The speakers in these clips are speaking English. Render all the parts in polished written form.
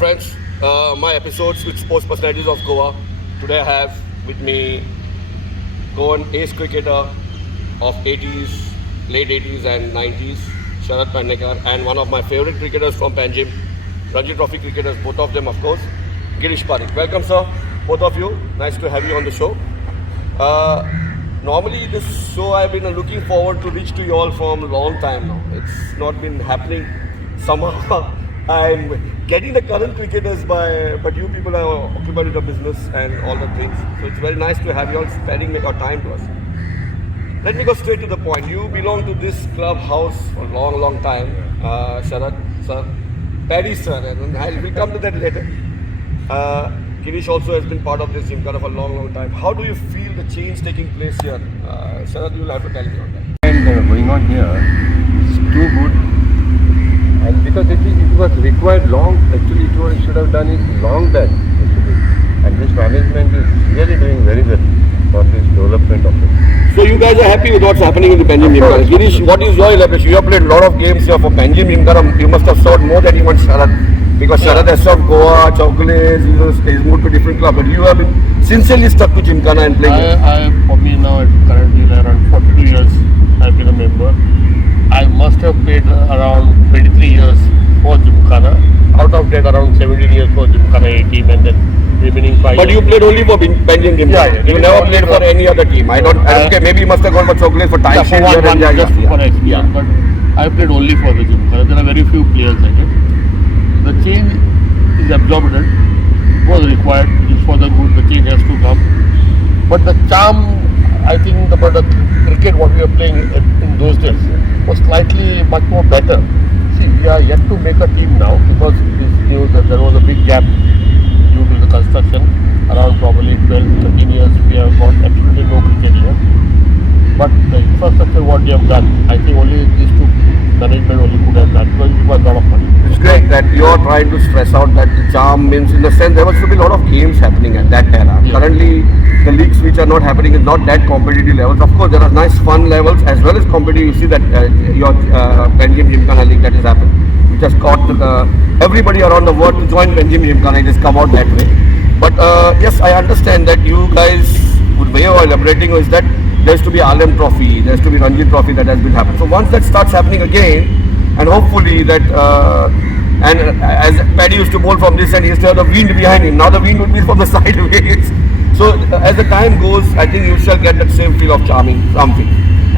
friends, my episodes with sports personalities of Goa. Today I have with me Goan ace cricketer of 80s, late 80s and 90s, Sharad Pednekar, and one of my favorite cricketers from Panjim, Ranji Trophy cricketers, both of them of course, Girish Parekh. Welcome sir, both of you. Nice to have you on the show. Normally this show I've been looking forward to reach to you all from a long time now. It's not been happening somehow. I'm getting the current cricketers but you people are occupied with the business and all the things. So it's very nice to have you all sparing your time to us. Let me go straight to the point. You belong to this clubhouse for a long time. Sharad sir, Paddy sir, and I will come to that later. Girish also has been part of this Gymkhana for a long time. How do you feel the change taking place here? Sharad, you will have to tell me on that. And going on here is too good, and because it was required long, actually it should have done it long back actually, and this management is really doing very well for this development of it. So you guys are happy with what's happening in the Panjim Gymkhana. Girish, what is your elaboration? You have played a lot of games here for Panjim Gymkhana. You must have served more than even Sharad, because Sharad has served Goa, Chowgules, he's moved to different clubs, but you have been sincerely stuck to Gymkhana and playing. For me now, currently around 42 years, I've been a member. I must have played around 23 years for Gymkhana. Out of that, around 17 years for Gymkhana A team, and then remaining 5 But years. you played only for Panjim Gymkhana. Yeah. You never played for any other team. Okay, maybe you must have gone for Chowgules for time For one, just for experience. Yeah. But I played only for the Gymkhana. There are very few players like it. The change is absorbed. It was required. It's for the good. The change has to come. But the charm, I think, about the cricket what we were playing in those days was slightly much more better. See, we are yet to make a team now because it is new that there was a big gap due to the construction. Around probably 12-13 years, we have got absolutely no cricket here. But the infrastructure what we have done, I think only these two management only could have done because it was a lot of money. It's great that you're trying to stress out that the charm means, in the sense there was to be a lot of games happening at that era. Yeah. Currently, the leagues which are not happening is not that competitive levels. Of course, there are nice fun levels as well as competitive. You see that your Panjim Gymkhana league that has happened, which has caught everybody around the world to join Panjim Gymkhana. It has come out that way. But yes, I understand that you guys, the way you are elaborating is that there has to be Alam Trophy, there has to be Ranji Trophy that has been happening. So once that starts happening again, and hopefully that, and as Paddy used to bowl from this end, he used to have the wind behind him. Now the wind would be from the sideways. So as the time goes, I think you shall get that same feel of charming something.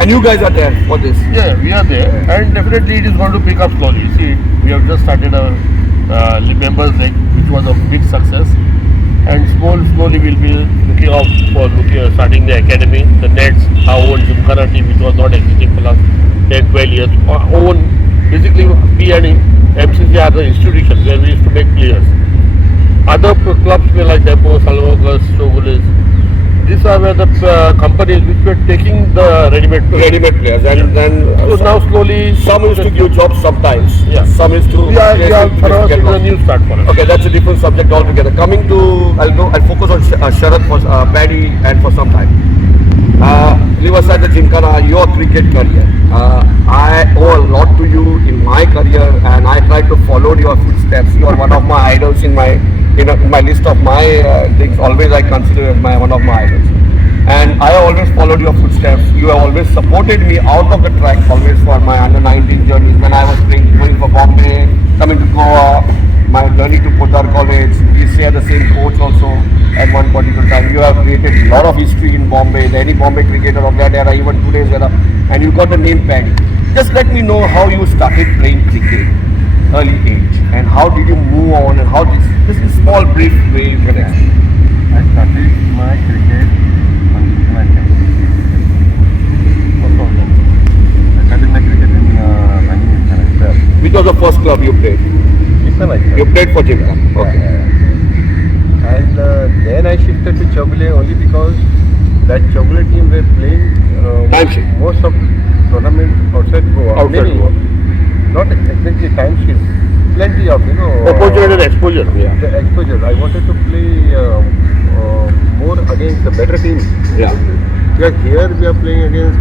And you guys are there for this. Yeah, we are there, and definitely it is going to pick up slowly. See, we have just started our members league, which was a big success, and slowly we'll be looking out for starting the academy, the nets, our own Gymkhana team, which was not existing for last 10-12 years. Our own, basically, we and MCC are the institutions where we used to make players. Other clubs were like Depo, Salvogas, Chowgules. These are where the companies which were taking the ready-made players, and then so now slowly some used to give jobs sometimes. Yeah. Some used to. For us, it's a new start for us. Okay, that's a different subject altogether. Coming to, I'll focus on Sharad for Paddy and for some time. Leave aside the Gymkhana, your cricket career. I owe a lot to you in my career, and I try to follow your footsteps. You are one of my idols in my list of my things. Always I consider as one of my idols. And I always followed your footsteps. You have always supported me out of the track, always for my under-19 journeys. When I was going for Bombay, coming to Goa, my journey to Paddy College, we share the same coach also at one particular time. You have created a lot of history in Bombay, any Bombay cricketer of that era, even today's era, and you got the name Paddy. Just let me know how you started playing cricket, early age, and how did you move on, and how this is small brief way you can explain. I started my cricket on my time. I started my cricket in Panjim Gymkhana itself. Which was the first club you played? Gymkhana. You played for Gymkhana. Okay. And then I shifted to Chowgule only because that Chowgule team were playing most of tournaments outside Goa. Not exactly time sheet. Plenty of opportunity and exposure. Yeah. The exposure. I wanted to play more against the better teams. Yeah. Because here we are playing against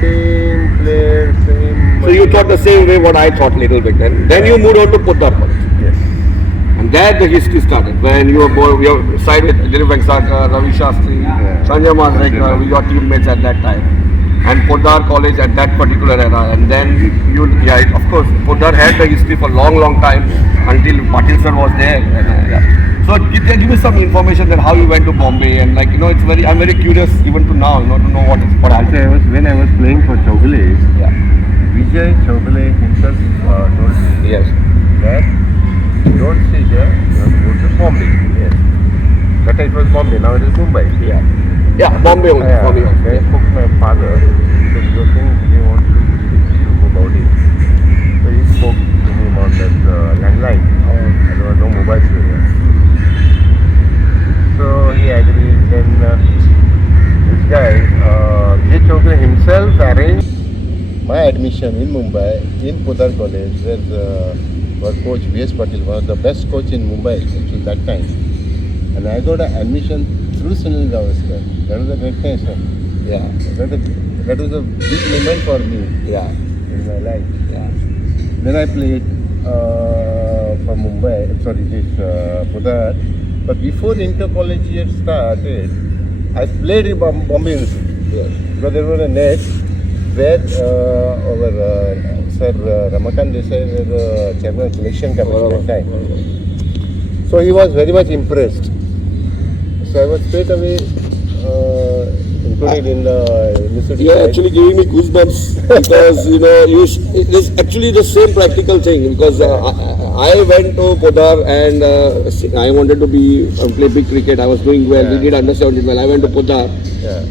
same players, same. So you thought the same way what I thought little bit then. Then you moved on to Paddy College. Yes. And there the history started. When you were side with Dilip Venkateswar, Ravi Shastri, Sanjay Manjrekar, we were teammates at that time. And Poddar College at that particular era. And then of course, Poddar had the history for long time until Patil sir was there. So give me some information that how you went to Bombay and I'm very curious even to now, to know what happened. When I was playing for Chowgule, Vijay Chowgule himself told me that you don't stay here, you have to go to Bombay. Yes. That time it was Bombay, now it is Mumbai. Bombay only. Bombay. I spoke to my father, because he was saying he wants to speak to you about it. So he spoke to him on that landline. There was no mobile here. So he agreed. Then this guy, Vijay Chowgule himself arranged my admission in Mumbai, in Poddar College, where was coach V.S. Patil, one of the best coach in Mumbai actually that time. And I got an admission through Sunil Gavaskar. That was a great thing, sir. That was a big moment for me in my life. Then I played for Mumbai, Poddar. But before inter-college year started, I played in Bombay University. Because there was a net where our Sir Ramakant Desai was the chairman of selection committee at that time. So he was very much impressed. So I was straight away included in the university. You're actually giving me goosebumps because it is actually the same practical thing because I went to Poddar and I wanted to play big cricket. I was doing well. We did understand it well. I went to Poddar.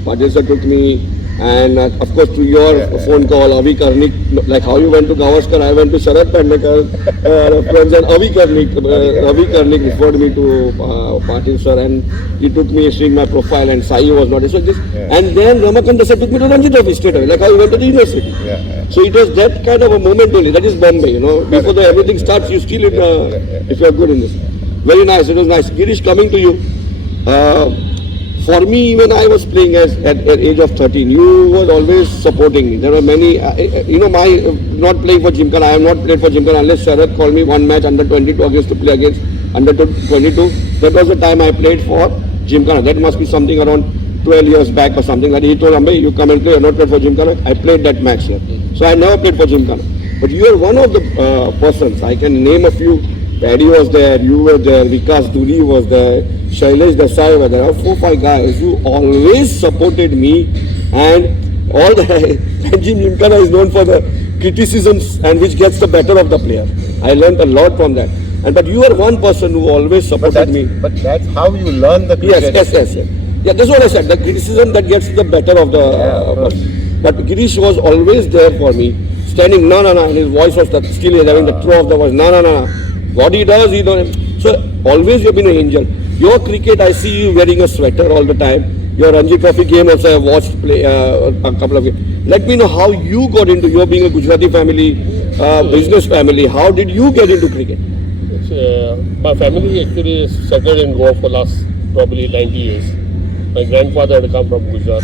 Paddy sir took me. And of course, through your phone call, Avi Karnik, like how you went to Gavaskar, I went to Sharad Pednekar, friends, and Avi Karnik referred me to Patil sir, and he took me, seeing my profile, and Sai was not. So this, and then Ramakant Desai took me to Ranji Trophy straight away, like how you went to the university. So it was that kind of a moment only. That is Bombay, Before everything starts, you steal it if you are good in this. Very nice. It was nice. Girish, coming to you. For me, when I was playing at age of 13, you were always supporting me. There were many, my not playing for Gymkhana. I have not played for Gymkhana unless Sharad called me one match under 22 against to play against under 22. That was the time I played for Gymkhana. That must be something around 12 years back or something. Like he told Ambey, you come and play. I not played for Gymkhana. I played that match here. So I never played for Gymkhana. But you are one of the persons. I can name a few. Paddy was there, you were there, Vikas Duri was there, Shailesh Desai was there. 4-5 guys who always supported me, and all the Panjim Gymkhana is known for the criticisms and which gets the better of the player. I learned a lot from that. But you are one person who always supported me. But that's how you learn the cricket. Yes. Yeah, that's what I said. The criticism that gets the better of the person. But Girish was always there for me, standing, no, and his voice was still having the throw of the voice, no. What he does, he don't. So always you've been an angel. Your cricket, I see you wearing a sweater all the time. Your Ranji Trophy game also I have watched play a couple of games. Let me know how you got into. Your being a Gujarati family, business family. How did you get into cricket? My family actually is settled in Goa for last probably 90 years. My grandfather had come from Gujarat.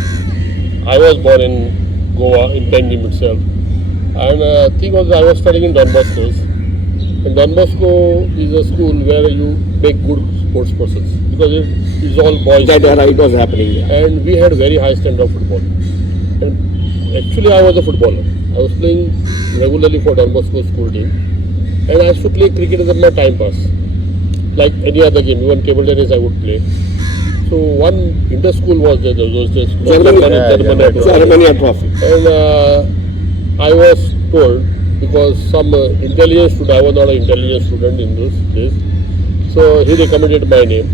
I was born in Goa in Panjim itself. And thing was I was studying in Don Bosco. And Don Bosco is a school where you make good sports persons because it's all boys. That era it was happening. Yeah. And we had very high standard of football. And actually I was a footballer. I was playing regularly for Don Bosco school team. And I used to play cricket as my time pass. Like any other game, even table tennis I would play. So one inter-school was there, those days. Germany Trophy. And I was told, because some intelligent student, I was not an intelligent student in those days, so he recommended my name,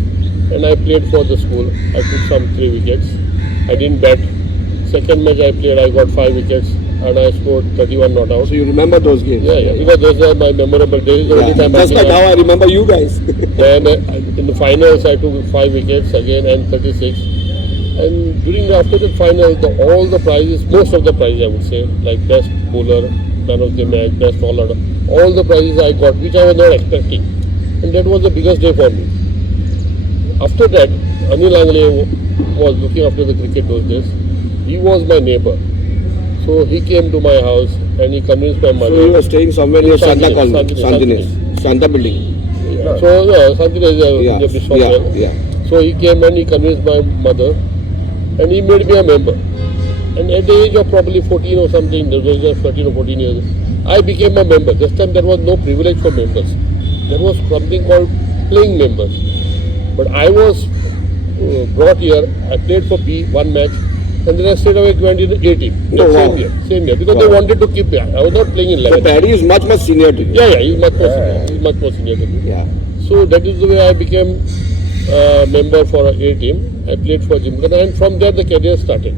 and I played for the school. I took some 3 wickets. I didn't bat. Second match I played, I got 5 wickets, and I scored 31 not out. So you remember those games? Yeah. Because those are my memorable days. That's like how I remember you guys. Then in the finals, I took 5 wickets again and 36. And after the final, all the prizes, most of the prizes I would say, like best bowler, man of the match, best all-rounder, all the prizes I got, which I was not expecting. And that was the biggest day for me. After that, Anil Angle was looking after the cricket those days. He was my neighbor. So he came to my house and he convinced my mother. So you were staying somewhere near Santa Colony, Santa building. So something is Yeah, Punjabi song. yeah. So he came and he convinced my mother, and he made me a member. And at the age of probably 14 or something, there was just 13 or 14 years, I became a member. This time there was no privilege for members. There was something called playing members. But I was brought here. I played for B one match, and then I straight away went into A team. Oh, wow. Same year, because they wanted to keep me. I was not playing in So 11. Paddy is much senior to you. Yeah, he's much more senior. He's much more senior to me. Yeah. So that is the way I became a member for A team. I played for Gymkhana, and from there the career started.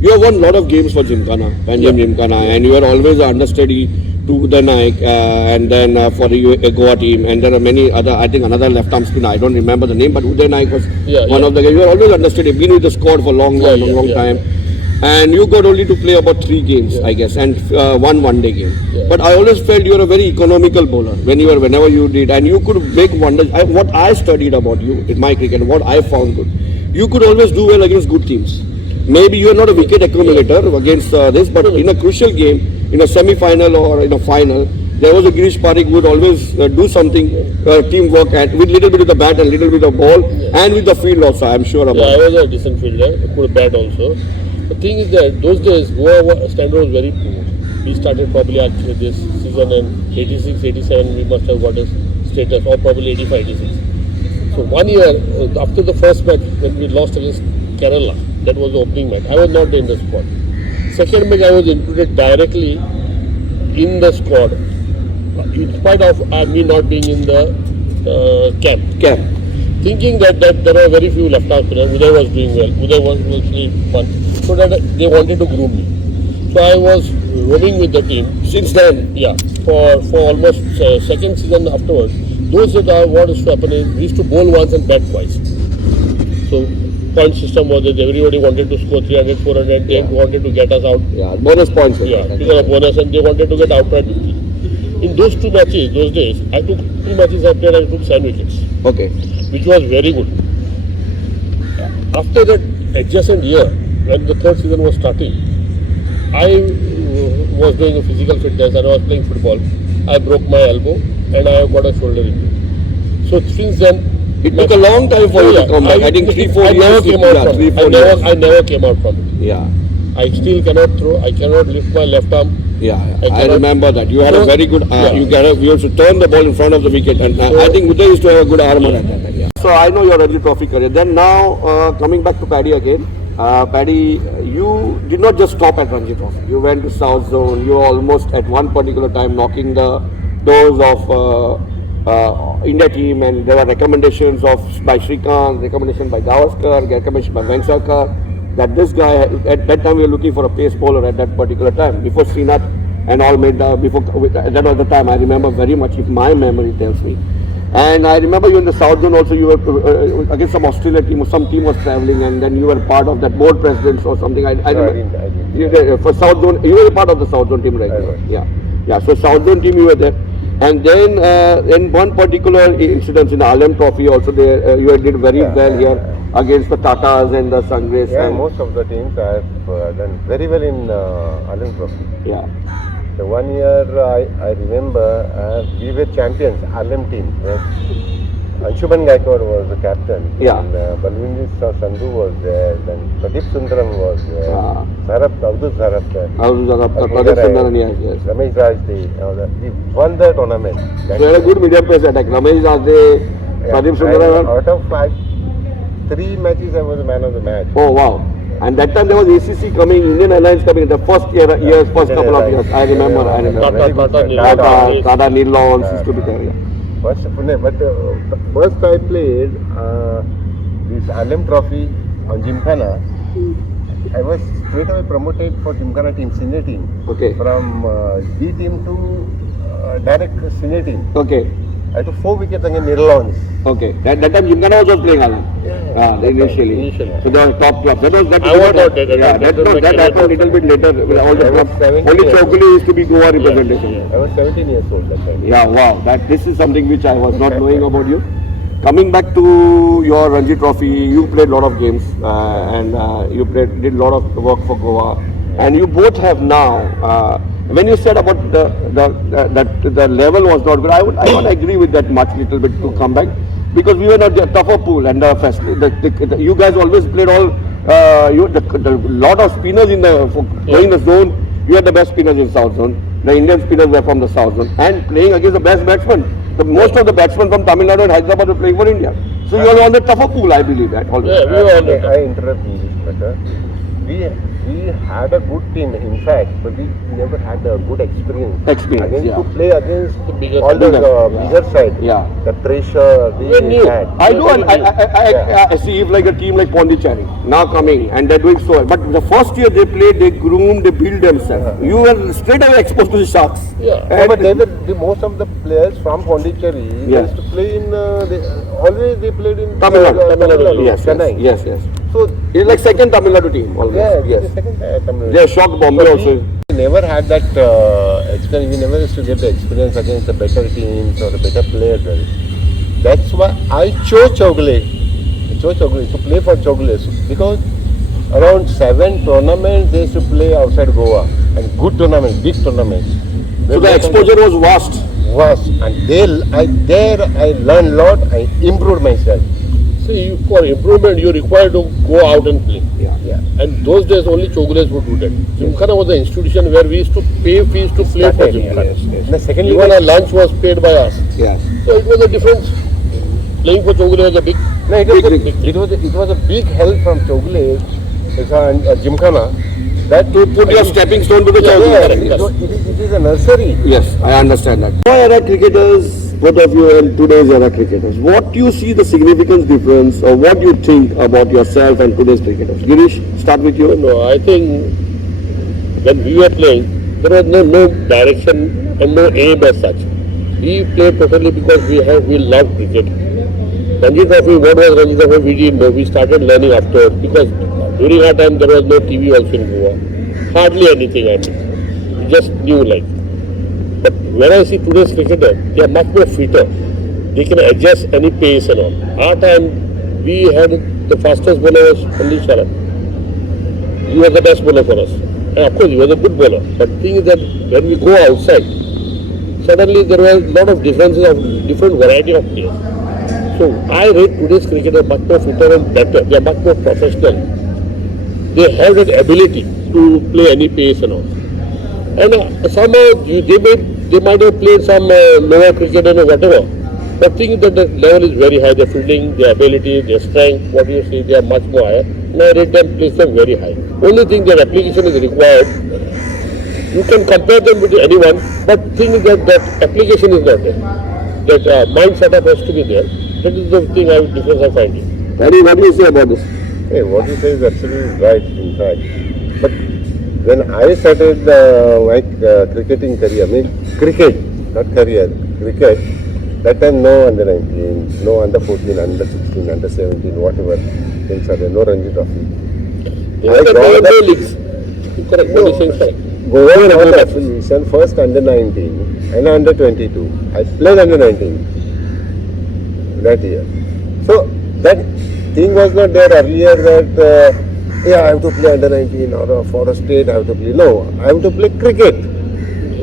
You have won a lot of games for Gymkhana, Panjim Gymkhana, and you were always an understudy to the Naik, and then for the Goa team, and there are many other, I think another left arm spinner, I don't remember the name, but Uday Naik was one of the guys. You were always understudy, been with the squad for a long time. And you got only to play about 3 games, I guess, and one day game. But I always felt you were a very economical bowler whenever you did, and you could make wonders. What I studied about you in my cricket, what I found good, you could always do well against good teams. Maybe you are not a wicket accumulator against this, but in a crucial game, in a semi-final or in a final, there was a Girish Parekh who would always do something, teamwork, and with little bit of the bat and little bit of ball, and with the field also, I am sure about I was a decent fielder, could bat also. The thing is that those days Goa standard was very poor. We started probably actually this season in 86, 87 we must have got a status, or probably 85, 86. So 1 year after the first match when we lost against Kerala, that was the opening match, I was not in the squad. Second match I was included directly in the squad in spite of me not being in the camp. Thinking that there are very few left arm spinners. Uday was doing well. Uday was actually fun. So that they wanted to groom me. So I was roaming with the team. Since then? Yeah. For almost second season afterwards. Those that what used to happen is we used to bowl once and bat twice. So point system was that everybody wanted to score 300, 400. They wanted to get us out. Yeah, bonus points. Yeah, because of bonus, and they wanted to get outright victory. In those 2 matches, those days, I took 2 matches I played, I took 7 wickets. Okay. Which was very good. After that adjacent year, when the third season was starting, I was doing a physical fitness and I was playing football. I broke my elbow and I got a shoulder injury. So since then, it took a long time for you to come back. I think 3-4 years. I never came out from it. Yeah. I still cannot throw. I cannot lift my left arm. Yeah, I remember that. You had a very good. You used to turn the ball in front of the wicket, and I think Uday used to have a good armour at that time. Yeah. So I know your Ranji Trophy career. Then now coming back to Paddy again. Paddy, you did not just stop at Ranji Trophy. You went to South Zone. You were almost at one particular time knocking the doors of India team, and there were recommendations by Shrikant, recommendation by Gavaskar, recommendation by Venksankar. That this guy, at that time we were looking for a pace bowler at that particular time, before Srinath and all made, that was the time I remember very much, if my memory tells me. And I remember you in the South Zone also, you were against some Australia team, or some team was travelling, and then you were part of that board presidents or something. I didn't. For South Zone, you were part of the South Zone team, right? Yeah, so South Zone team you were there. And then in one particular incident in the Alem Trophy also, you did very well here against the Tatas and the Sunrays. Yeah, most of the teams I have done very well in Alem Trophy. Yeah. The 1 year I remember we were champions, Alem team. Anshuman Gaikwad was the captain. Yeah. And Balwinji Sandhu was there. Then Pradeep Sundaram was there. Abdul Zarab there. Pradeep Sundaram, yes. Ramesh Rajde. We won the tournament. So you had a good medium pace attack. Ramesh Rajde, Pradeep Sundaram. Out of 3 matches I was the man of the match. Oh wow. And that time there was ACC coming, Indian Airlines coming, the first couple of years. I remember. Tata Neil Lawrence used to be there. First I played this Alem Trophy on Gymkhana. I was straight away promoted for Gymkhana team, senior team. Okay. From B team to direct senior team. Okay. I took 4 wickets against Neil Lawrence. Okay. That time Gymkhana was playing Alem. Initially. So there was top club. That happened a little bit later. All the clubs. Only Chokuli used to be Goa representation. I was 17 years old that time. Yeah, wow. This is something which I was not knowing about you. Coming back to your Ranji Trophy, you played a lot of games and you did a lot of work for Goa. and you both have now. When you said about that the level was not good, I would agree with that much little bit to come back, because we were in a tougher pool, and you guys always played all the lot of spinners in playing the zone. You had the best spinners in South Zone. The Indian spinners were from the South Zone, and playing against the best batsmen. Most of the batsmen from Tamil Nadu and Hyderabad were playing for India. So you are on the tougher pool, I believe that. Always. Yeah, we were on the I interrupt you, brother. We had a good team, in fact, but we never had a good experience. To play against all the bigger side. Yeah. The pressure we had. I see if like a team like Pondicherry now coming and they're doing so well. But the first year they played, they groomed, they built themselves. You were straight away exposed to the Sharks. Yeah. But most of the players from Pondicherry used to play in. Always they played in Tamil Nadu. Yes. So it's like second Tamil Nadu team almost. Yes. They shocked Bombay also. We never had that experience. We never used to get the experience against the better teams or the better players. That's why I chose Chogle. To play for Chogle because around 7 tournaments they used to play outside Goa, and good tournaments, big tournaments. So the exposure was vast. And I learned a lot. I improved myself. See, for improvement, you require to go out and play. Yeah. And those days only Chogules would do that. Gymkhana was the institution where we used to pay fees to play for Gymkhana. Yes. Secondly, even our lunch was paid by us. Yes. So it was a difference. Playing for Chogules was a big. No, it was a big help from Chogules and Gymkhana. That to put your stepping stone to the Chogules. It is a nursery. Yes, I understand that. Era cricketers, both of you, and today's era cricketers, what do you see the significance difference, or what do you think about yourself and today's cricketers? Girish, start with you. No, I think when we were playing, there was no direction and no aim as such. We played totally because we loved cricket. Ranji Trophy, what was Ranji Trophy, we didn't know. We started learning after, because during our time there was no TV also in Goa. Hardly anything, we just knew like. But when I see today's cricketer, they are much more fitter. They can adjust any pace and all. Our time, we had the fastest bowler was only Sharad. He was the best bowler for us. And of course, he was a good bowler. But the thing is that when we go outside, suddenly there were a lot of differences of different variety of players. So I rate today's cricketer much more fitter and better. They are much more professional. They have that ability to play any pace and all. And somehow they might have played some lower cricket or whatever. But thing is that the level is very high. Their fielding, their ability, their strength, what you see, they are much more higher. And I rate them, place them very high. Only thing their application is required. You can compare them with anyone, but thing is that application is not there. That mind setup has to be there. That is the thing difference I find. Paddy, what do you say about this? Hey, what you say is absolutely right, in fact. But when I started my cricketing career, cricket, not career, cricket, that time no under 19, no under 14, under 16, under 17, whatever things are there, no Ranji Trophy. Correct, what you saying, correct. Goa got affiliation first under 19 and under 22. I played under 19 that year. So that thing was not there earlier that I have to play under 19 or for a state I have to play. No, I have to play cricket.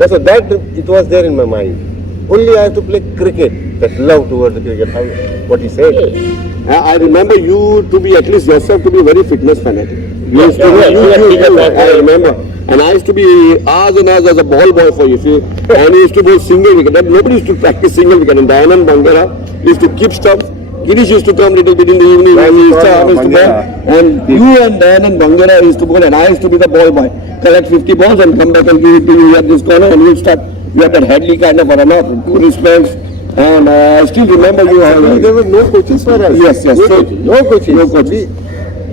So that it was there in my mind. Only I have to play cricket. That love towards the cricket. What he said. I remember you to be, at least yourself, to be very fitness fanatic. I remember. And I used to be hours and hours as a ball boy for you, see. And he used to bowl single wicket. Nobody used to practice single wicket. And Dayanand Bangara used to keep stumps. Girish used to come little bit in the evening when he used to bowl. And you and Dayanand Bangara used to bowl, and I used to be the ball boy. Collect 50 balls and come back and give it to you at this corner, and you'll start. You have that Hadley kind of run up, two wristbands. And I still remember you. There were no coaches for us. Yes. No coaches.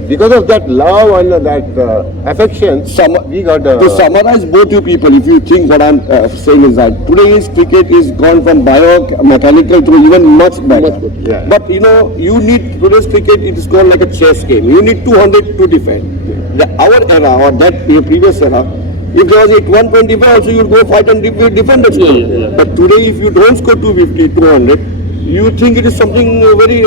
Because of that love and that affection, we got... to summarize both you people, if you think what I'm saying is that today's cricket is gone from biomechanical to even much better. Yeah. But you need, today's cricket, it is gone like a chess game. You need 200 to defend. Our era or that previous era, if there was 125 also, you would go fight and defend the score. Yeah. But today, if you don't score 250, 200, you think it is something very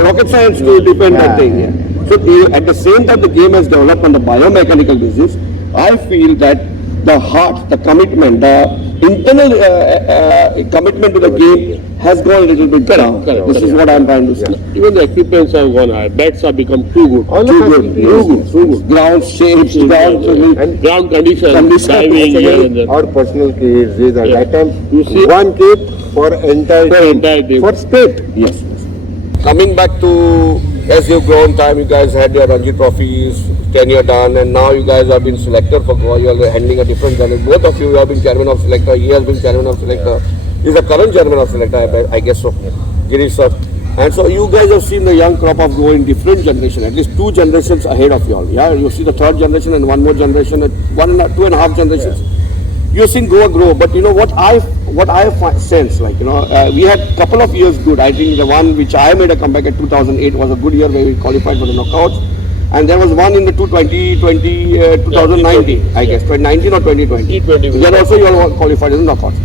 rocket science to defend that thing. Yeah. So at the same time the game has developed on the biomechanical basis, I feel that the heart, the commitment, the internal commitment to the game has gone a little bit down. This is what I'm trying to say. Even the equipments have gone high. Bats have become too good. Too good. Ground shapes, ground And ground conditions, diving here and there. Our personal kids, these are Yeah. that time You see- one kid for entire team. for state. Yes. Coming back to, as you've grown time, you guys had your Ranji trophies, tenure done, and now you guys have been selector for Goa. You are handling a different challenge. Both of you have been chairman of selector. He has been chairman of selector. He's the current chairman of selector, I guess so. Girish sir. And so you guys have seen the young crop of Goa in different generation, at least 2 generations ahead of you all. Yeah, you see the 3rd generation and 1 more generation, 2.5 generations. You've seen Goa grow, but you know what I sense, like, you know, we had couple of years good. I think the one which I made a comeback at 2008 was a good year where we qualified for the knockouts, and there was one in the 2019, I guess, 2019 or 2020. T20. Then also you all qualified in the knockouts.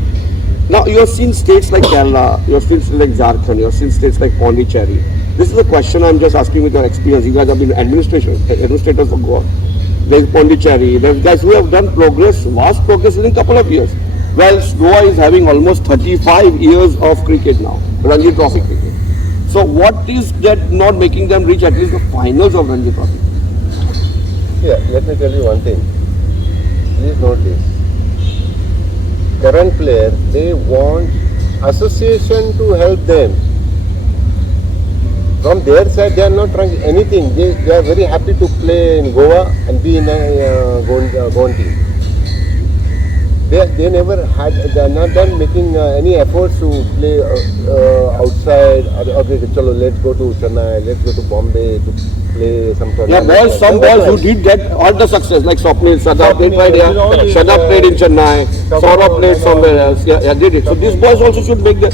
Now you have seen states like Kerala, you have seen states like Jharkhand, you have seen states like Pondicherry. This is a question I'm just asking with your experience. You guys have been administrators for Goa. There's Pondicherry, there's guys who have done progress, vast progress in a couple of years. Well, Goa is having almost 35 years of cricket now, Ranji Trophy cricket. So what is that not making them reach at least the finals of Ranji Trophy? Yeah, let me tell you one thing. Please note this. Current players, they want association to help them. From their side, they are not trying anything. They are very happy to play in Goa and be in a Goan team. They never had, they are not done making any efforts to play outside. Okay, chalo, let's go to Chennai, let's go to Bombay to play some sort Yeah, of. some boys who did get all the success, like Swapnil, Sadaf, they tried here. Sadaf played in Chennai, Saurabh played somewhere else. Yeah, did it. So these boys also should make the.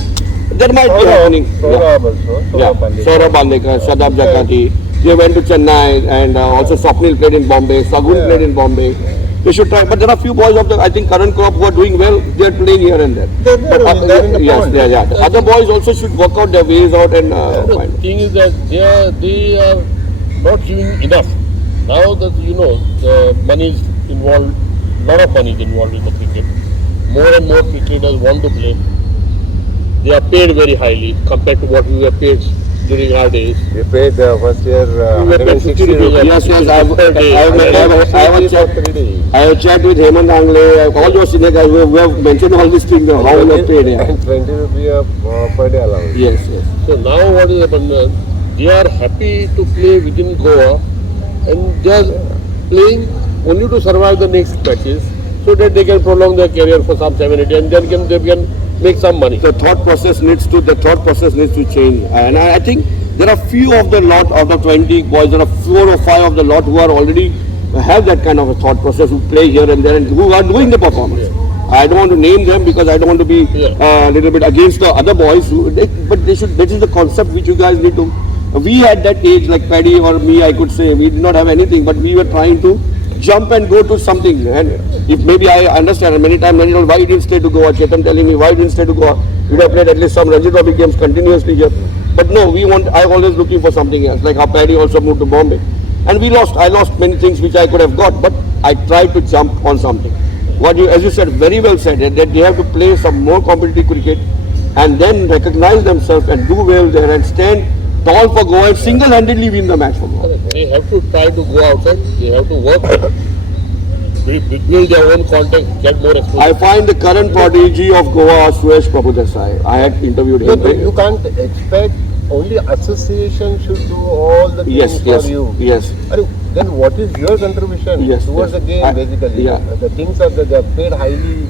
There might be happening. Saurabh also. Yeah, Saurabh Pandekar, Sadaf Jakati. They went to Chennai, and also Swapnil played in Bombay, Sagun played in Bombay. They should try, but there are few boys of the, I think, current crop who are doing well. They are playing here and there. They're in the yes, pond. yeah. The other boys also should work out their ways out and The find. thing is that they are not giving enough. Now that you know the money is involved, lot of money is involved in the cricket. More and more cricketers want to play. They are paid very highly compared to what we were paid during our days. We paid first year We were paid 50 rupees. Yes, I have a chat with Hemant Angle, all those senior guys who have mentioned all these things, how we have paid. Yeah. And 20 rupees per day allowance. Yes. So now what is happened? They are happy to play within Goa, and they are playing only to survive the next matches, so that they can prolong their career for some 7, 8, and then they can make some money. The thought process needs to change, and I think there are few of the lot of the 20 boys, there are 4 or 5 of the lot who are already have that kind of a thought process, who play here and there and who are doing the performance. I don't want to name them because I don't want to be a little bit against the other boys, but they should. That is the concept which you guys need to. We had that age, like Paddy or me, I could say, we did not have anything, but we were trying to jump and go to something. And if maybe I understand, and many times, why you didn't stay to Goa? Chetan telling me, why you didn't stay to Goa? You would have played at least some Ranji Trophy games continuously here. But no, I'm always looking for something else. Like how Paddy also moved to Bombay. And we lost. I lost many things which I could have got, but I tried to jump on something. As you said, very well said, that they have to play some more competitive cricket and then recognize themselves and do well there and stand tall for Goa and single-handedly win the match for Goa. They have to try to go outside. They have to work, build their own contact, get more exposure. I find the current prodigy of Goa, Suresh Prabhudesai. I had interviewed him. You can't expect only association should do all the things for you. Yes. Then what is your contribution towards the game basically? The things are that they are paid highly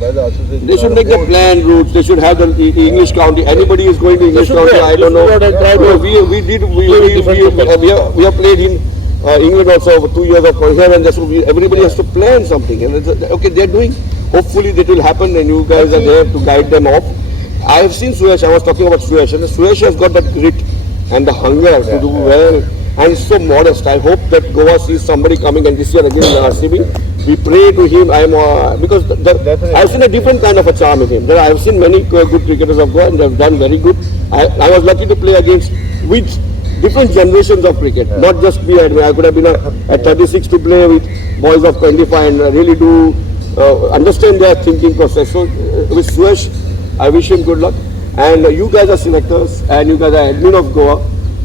by the association. They should make the planned routes. They should have the English county. Anybody is going to English county, I don't know. We have played in England also for 2 years of here and there. So everybody has to plan something. And okay, they are doing. Hopefully that will happen, and you guys are there to guide them off. I have seen Suresh. I was talking about Suresh, and Suresh has got that grit and the hunger to do well. And he's so modest. I hope that Goa sees somebody coming, and this year again in RCB, we pray to him. Because I've seen a different kind of a charm in him. I've seen many good cricketers of Goa, and they've done very good. I was lucky to play against with different generations of cricket, not just me. I could have been at 36 to play with boys of 25 and really do understand their thinking process. So with Suresh, I wish him good luck. And you guys are selectors and you guys are admin of Goa.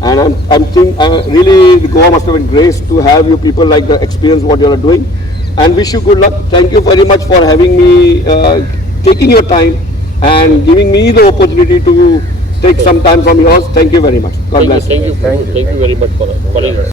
And I'm really Goa must have been graced to have you people like the experience what you are doing. And wish you good luck. Thank you very much for having me, taking your time and giving me the opportunity to take some time from yours. Thank you very much. God bless. Thank you very much for calling us.